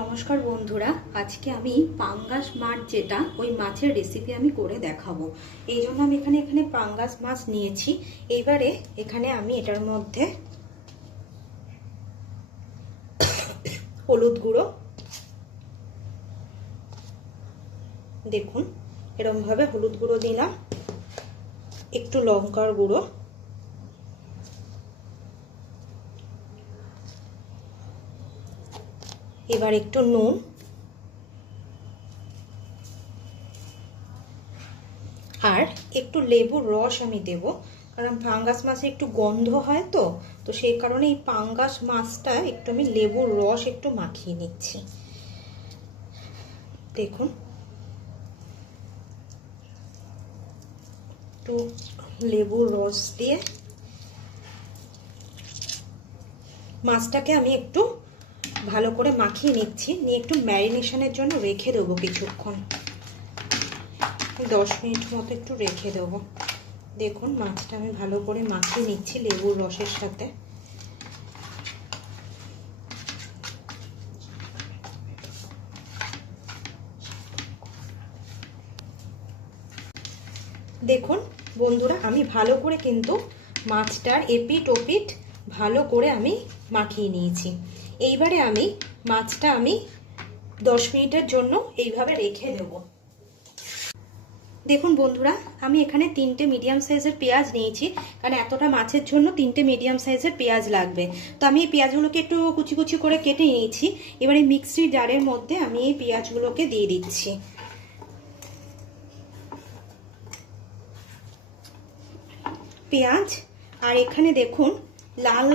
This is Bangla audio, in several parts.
নমস্কার বন্ধুরা, আজকে আমি পাঙ্গাস মাছ যেটা ওই মাছের রেসিপি আমি করে দেখাবো। এই জন্য আমি এখানে পাঙ্গাস মাছ নিয়েছি। এইবারে এখানে আমি এটার মধ্যে হলুদ গুঁড়ো, দেখুন এরকম ভাবে হলুদ গুঁড়ো দিলাম, একটু লঙ্কার গুঁড়ো, এবার একটু নুন, আর একটু লেবুর রস আমি দেব, কারণ পাঙ্গাস মাছে একটু গন্ধ হয় তো সেই কারণে এই পাঙ্গাস মাছটা একটু আমি লেবুর রস একটু মাখিয়ে নিচ্ছি। দেখুন একটু লেবুর রস দিয়ে মাছটাকে আমি একটু ভালো করে মাখিয়ে নিচ্ছি, নিয়ে একটু ম্যারিনেশনের জন্য রেখে দেবো কিছুক্ষণ, 10 মিনিট মতো একটু রেখে দেবো। দেখুন মাছটা আমি ভালো করে মাখিয়ে নিচ্ছি লেবুর রসের সাথে। দেখুন বন্ধুরা, আমি ভালো করে কিন্তু মাছটার এপিট ওপিট ভালো করে আমি মাখিয়ে নিয়েছি। এইবারে আমি মাছটা 10 মিনিটের জন্য এইভাবে রেখে দেব। দেখুন বন্ধুরা, আমি এখানে 3টে মিডিয়াম সাইজের পেঁয়াজ নিয়েছি, কারণ এতটা মাছের জন্য 3টে মিডিয়াম সাইজের পেঁয়াজ লাগবে। তো আমি এই পেঁয়াজগুলোকে একটু কুচি কুচি করে কেটে নিয়েছি। এবারে মিক্সির জারের মধ্যে আমি এই পেঁয়াজগুলোকে দিয়ে দিচ্ছি। পেঁয়াজ আর এখানে দেখুন লাল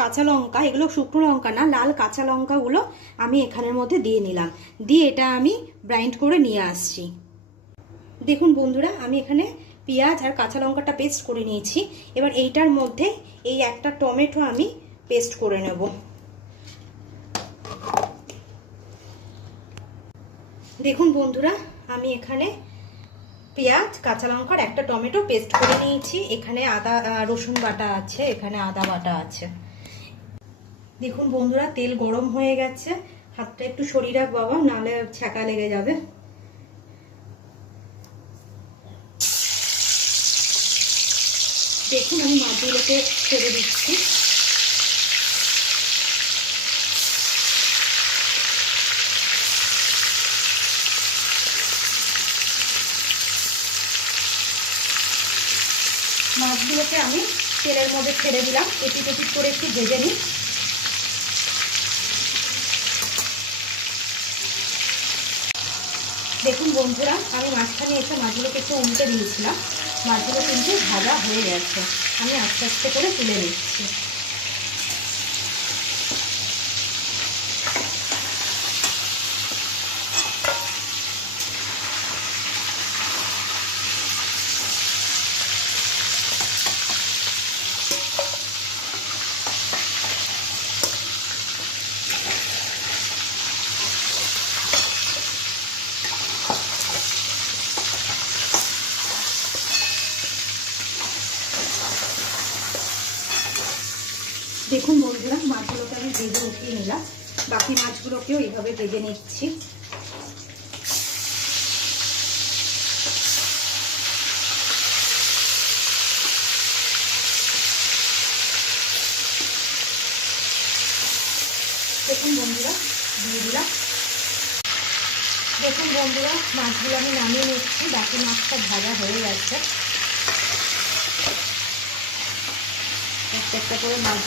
কাঁচা লঙ্কা, এগুলো শুকনো লঙ্কা না, লাল কাঁচা লঙ্কাগুলো আমি এখানের মধ্যে দিয়ে নিলাম, দিয়ে এটা আমি গ্রাইন্ড করে নিয়ে আসছি। দেখুন বন্ধুরা, আমি এখানে পেঁয়াজ আর কাঁচা লঙ্কাটা পেস্ট করে নিয়েছি। এবার এইটার মধ্যে এই একটা টমেটো আমি পেস্ট করে নেব। দেখুন বন্ধুরা, আমি এখানে পেঁয়াজ কাঁচা লঙ্কার একটা টমেটো পেস্ট করে নিয়েছি। এখানে আদা রসুন বাটা আছে, এখানে আদা বাটা আছে। দেখুন বন্ধুরা, তেল গরম হয়ে গেছে, হাতটা একটু সরিয়ে রাখ বাবা, নাহলে ছ্যাঁকা লেগে যাবে। দেখুন আমি মাছগুলোকে ছেড়ে দিচ্ছি। মাছগুলোকে আমি তেলের মধ্যে ছেড়ে দিলাম, এপিট ওপিট করে একটু ভেজে নিই। দেখুন বন্ধুরা, আমি মাঝখানে এসে মাছগুলোকে একটু উল্টে দিয়েছিলাম, মাছগুলো কিন্তু ভাজা হয়ে গেছে। আমি আস্তে আস্তে করে তুলে নিচ্ছি। দেখুন বন্ধুরা, মাছগুলোকে আমি ভেজে উঠিয়ে নিলাম, বাকি মাছগুলোকেও এইভাবে ভেজে নিচ্ছি। দেখুন বন্ধুরা, দিয়ে দিলাম। দেখুন বন্ধুরা, মাছগুলো আমি নামিয়ে নিচ্ছি, বাকি মাছটা ভাজা হয়ে গেছে। একটা একটা করে মাছ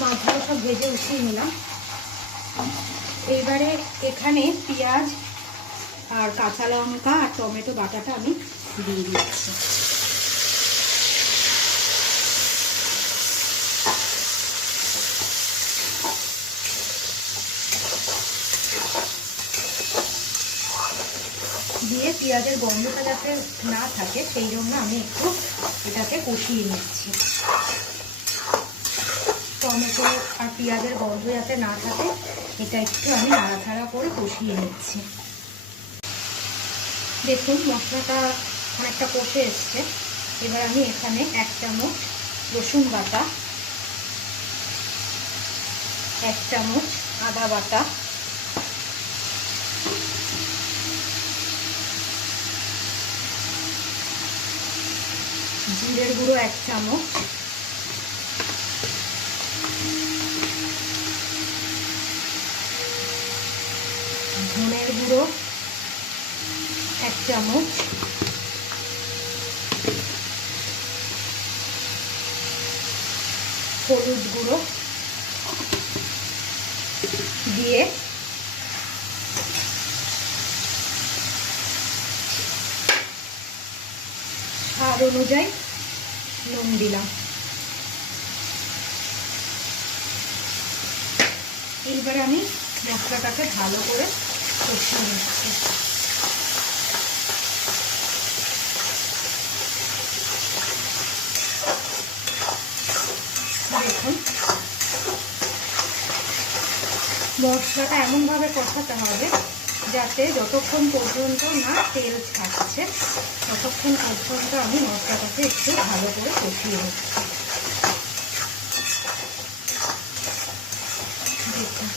মাছগুলো সব ভেজে উঠিয়ে নিলাম। এইবারে এখানে পেঁয়াজ আর কাঁচা লঙ্কা আর টমেটো বাটাটা আমি দিয়ে দিচ্ছি। দিয়ে পেঁয়াজের গন্ধটা যাতে না থাকে সেই জন্য আমি একটু এটাকে কষিয়ে নিচ্ছি। টমেটো আর পেঁয়াজের গন্ধ যাতে না থাকে এটা একটু আমি নাড়াচাড়া করে কষিয়ে নিচ্ছি। দেখুন মশলাটা অনেকটা কষে এসছে। এবার আমি এখানে 1 চামচ রসুন বাটা, 1 চামচ আদা বাটা, জিরের গুঁড়ো 1 চামচ, ধনের গুঁড়ো 1 চামচ, হলুদ গুঁড়ো দিয়ে স্বাদ অনুযায়ী নুন দিলাম। এইবার আমি মশলাটাকে ভালো করে কষিয়ে নিচ্ছি। দেখুন মশলাটা এমনভাবে কষাতে হবে যাতে যতক্ষণ পর্যন্ত না তেল ছাড়ছে ততক্ষণ পর্যন্ত আমি মশলাটাকে একটু ভালো করে কষিয়ে নিচ্ছি। দেখুন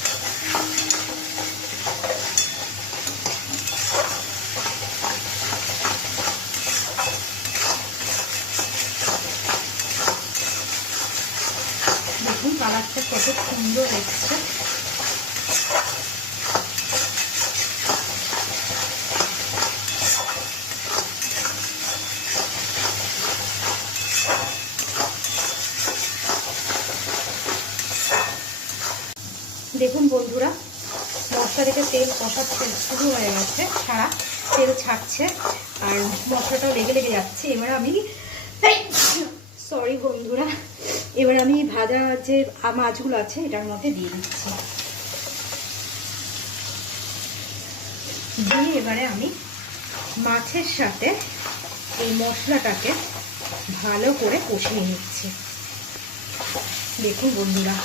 দেখুন কালারটা কত সুন্দর এসছে। দেখুন বন্ধুরা মশলা থেকে তেল কষাতে শুরু হয়ে গেছে, সারা তেল ছাড়ছে আর মশলাটাও লেগে লেগে যাচ্ছে। এবার আমি সরি বন্ধুরা, এবার আমি ভাজা যে মাছগুলো আছে এটার মধ্যে দিয়ে দিচ্ছি। দিয়ে এবারে আমি মাছের সাথে এই মশলাটাকে ভালো করে কষিয়ে নিচ্ছি। দেখুন বন্ধুরা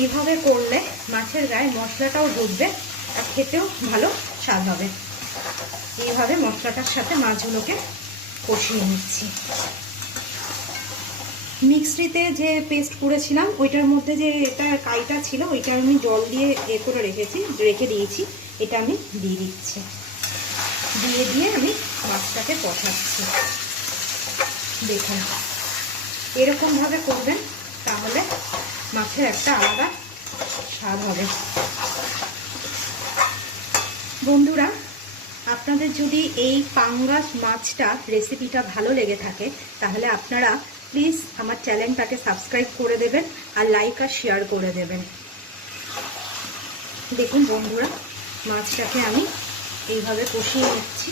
এইভাবে করলে মাছের গায়ে মশলাটাও ঢুকবে আর খেতেও ভালো স্বাদ হবে। এইভাবে মশলাটার সাথে মাছগুলোকে কষিয়ে নিচ্ছি। মিক্সিতে যে পেস্ট করেছিলাম ওইটার মধ্যে যে এটা কাইটা ছিল ওইটা আমি জল দিয়ে করে রেখে দিয়েছি। এটা আমি দিয়ে দিচ্ছি। দিয়ে আমি মাছটাকে কষাচ্ছি। দেখুন এরকমভাবে করবেন তাহলে মাছের একটা আলাদা স্বাদ হবে। বন্ধুরা আপনাদের যদি এই পাঙ্গাস মাছটা রেসিপিটা ভালো লেগে থাকে তাহলে আপনারা প্লিজ আমার চ্যানেলটাকে সাবস্ক্রাইব করে দেবেন আর লাইক আর শেয়ার করে দেবেন। দেখুন বন্ধুরা মাছটাকে আমি এইভাবে কষিয়ে নিচ্ছি।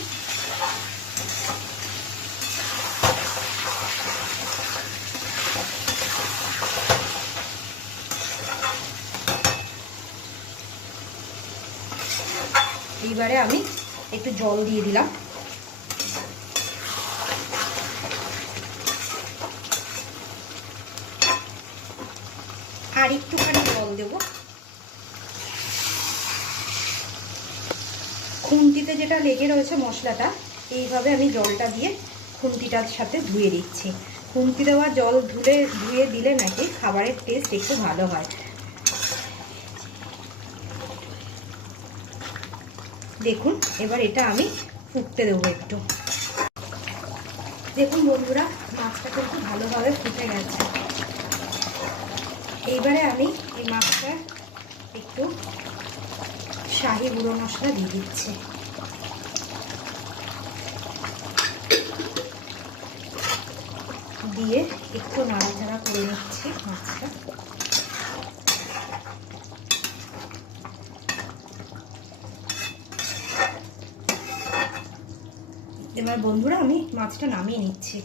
এইবারে আমি একটু জল দিয়ে দিলাম। আর একটুখানি জল দেব। খুন্তিতে যেটা লেগে রয়েছে মশলাটা এইভাবে আমি জলটা দিয়ে খুন্তিটার সাথে ধুয়ে দিচ্ছি। খুন্তি দেওয়া জল ধুয়ে দিলে নাকি খাবারের টেস্ট একটু ভালো হয়। দেখুন এবার এটা আমি ফুটতে দেবো একটু। দেখুন বন্ধুরা মাছটা কিন্তু ভালোভাবে ফুটে গেছে। এইবারে আমি এই মাছটা একটু শাহি গুঁড়ো মশলা দিয়ে দিচ্ছি। দিয়ে একটু নাড়াচাড়া করে নিচ্ছি মাছটা। এবার বন্ধুরা আমি মাছটা নামিয়ে নিচ্ছি।